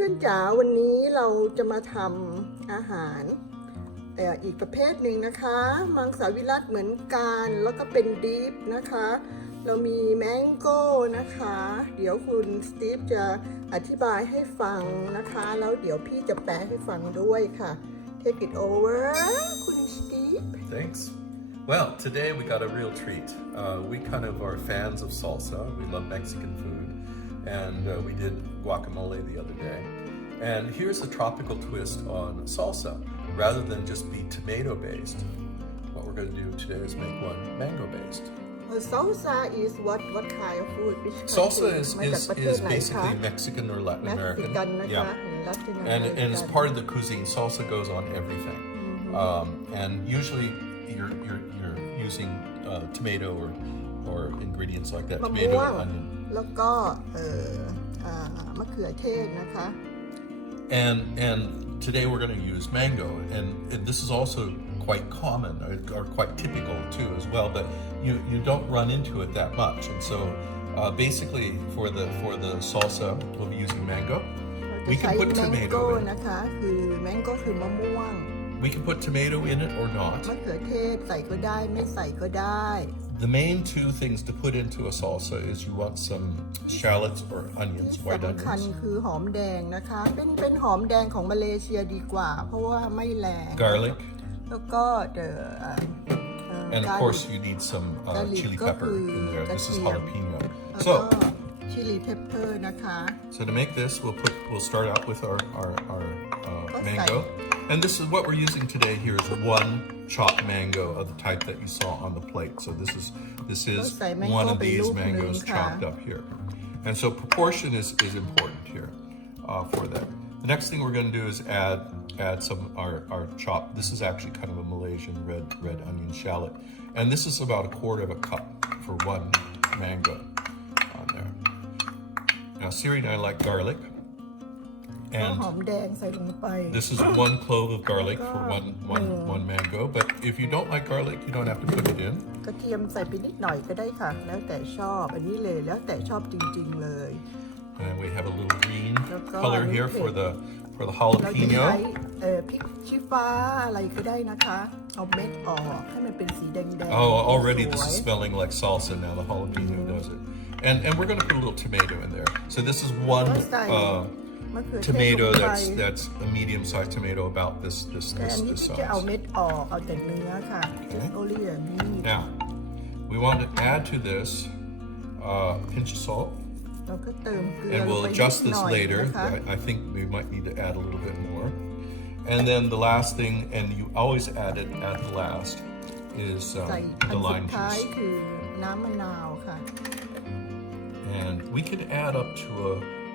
พื่อนๆจ๋าวันนี้เราจะมาทำอาหารอีกประเภทหนึ่งนะคะมังสวิรัติเหมือนกันแล้วก็เป็นดิฟนะคะเรามีแมงโก้นะคะเดี๋ยวคุณสตีฟจะอธิบายให้ฟังนะคะแล้วเดี๋ยวพี่จะแปลให้ฟังด้วยค่ะ Take it over คุณสตีฟ Thanks. Well, today we got a real treat. We kind of are fans of salsa. We love Mexican food. And we did guacamole the other day. And here's a tropical twist on salsa. Rather than just be tomato-based, what we're going to do today is make one mango-based. Salsa is what kind of food? Salsa is basically Mexican or Latin American. Yeah. And it's part of the cuisine. Salsa goes on everything. And usually you're using tomato or ingredients like that, tomato and onion. แล้วก็มะเขือเทศนะคะ And today we're going to use mango, and this is also quite common or quite typical too as well. But you don't run into it that much, and so basically for the salsa we'll be using mango. We can put tomato in. นะคะคือแมงโก้คือมะม่วง We can put tomato in it or not. มะเขือเทศใส่ก็ได้ไม่ใส่ก็ได้ The main two things to put into a salsa is you want some shallots or onions, ที่ white สำคัญ onions. คือหอมแดงนะคะเป็นหอมแดงของมาเลเซียดีกว่าเพราะว่าไม่แรง Garlic. แล้วก็ And of course you need some chili pepper in there. This is jalapeno. แล้วก็ So ชิลีเพปเปอร์นะคะ to make this, we'll start out with our mango. And this is what we're using today. Here is one chopped mango of the type that you saw on the plate. So this is one of these mangoes chopped up here. And so proportion is important here for that. The next thing we're going to do is add some our chopped. This is actually kind of a Malaysian red onion shallot. And this is about a quarter of a cup for one mango on there. Now Siri and I like garlic. หอมแดงใส่ลงไป This is one clove of garlic for one mango. But if you don't like garlic, you don't have to put it in. กระเทียมใส่ไปนิดหน่อยก็ได้ค่ะแล้วแต่ชอบอันนี้เลยแล้วแต่ชอบจริงๆเลย And we have a little green แล้วก็ color here for the เราจะ jalapeno. ใช้พริกชี้ฟ้าอะไรก็ได้นะคะเอาเม็ดออกให้มันเป็นสีแดงๆ Oh, already ส this วย is smelling like salsa now. The jalapeno does it. And we're going to put a little tomato in there. So this is one มะเขือเทศ tomato ลงไป that's a medium-sized tomato about this แต่อันนี้พี่จะเอา size. เม็ดออกเอาแต่เนื้อค่ะ just only a meat Now, we want to add to this pinch of salt. เราก็เติมเกลือ And ลง we'll ไปนิ adjust ด this หน่อย later. นะคะ I think we might need to add a little bit more. And then the last thing, and you always add it at the last, is ใส่อัน the สุ lime ดท้าย juice. คือน้ำมะนาวค่ะ And we can add up to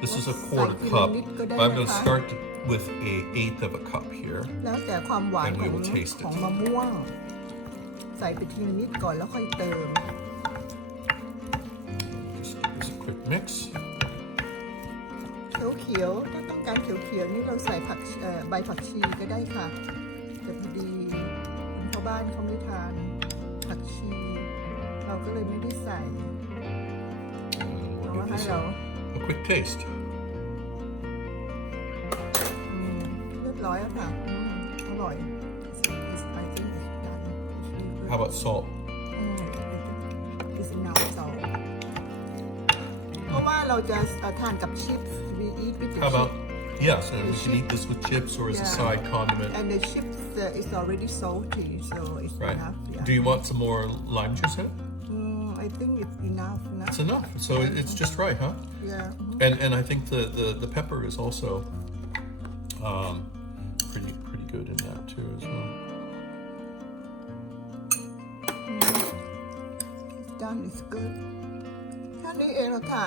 this is a quarter cup, but I'm going to start with an eighth of a cup here. แล้วแต่ความหวาน And ข we อง will taste it. ของมะม่วงใส่ไปทีละนิดก่อนแล้วค่อยเติม Just give this a quick mix. เขียวๆถ้าต้องการเขียวๆนี่เราใส่ใบผักชีก็ได้ค่ะแต่พอดีคุณพ่อบ้านเขาไม่ทานผักชี เราก็เลยไม่ได้ใส่ And เอา we'll มา give ให้ this เรา a quick taste. เรียบร้อยแล้วค่ะอร่อย I think it's done. It's really good. How about salt? It's enough salt. เพราะว่าเราจะทานกับชิปส์ we eat with the How about chips yes? And we can eat this with chips or as a Yeah. side condiment. and the chips is already salty so it's Right. enough yeah. Do you want some more lime juice in it? I think it's enough It's enough. So it's just right, huh? yeah And I think the pepper is also pretty good in that too as well. it's done it's good แค่นี้เองแล้วค่ะ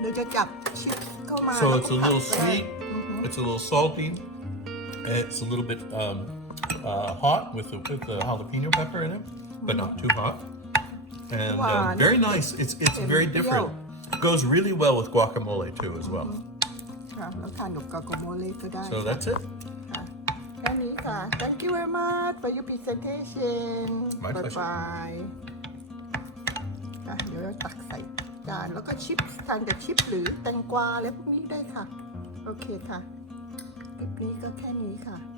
เดี๋ยวจะจับชิปเข้ามา So แล้ว it's ก็ a ผัด little ก็ได้ sweet. It's a little salty. And it's a little bit hot with the jalapeno pepper in it, but not too hot. And very nice. It's very different. Goes really well with guacamole too as well. ค่ะแล้วทานกับกาโกโมเลก็ได้ So that's it. ค่ะแค่นี้ค่ะ thank you very much for your presentation My bye pleasure. bye ค่ะเดี๋ยวเราตักใส่จานแล้วก็ชิปทานกับชิปหรือแตงกวาอะไรพวกนี้ได้ค่ะ โอเคค่ะคลิปนี้ก็แค่นี้ค่ะ